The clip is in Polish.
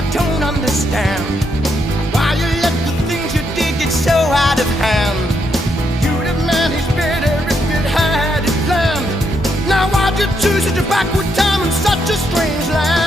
I don't understand why you let the things you did get so out of hand. You'd have managed better if you'd had it planned. Now why'd you choose such a backward time in such a strange land?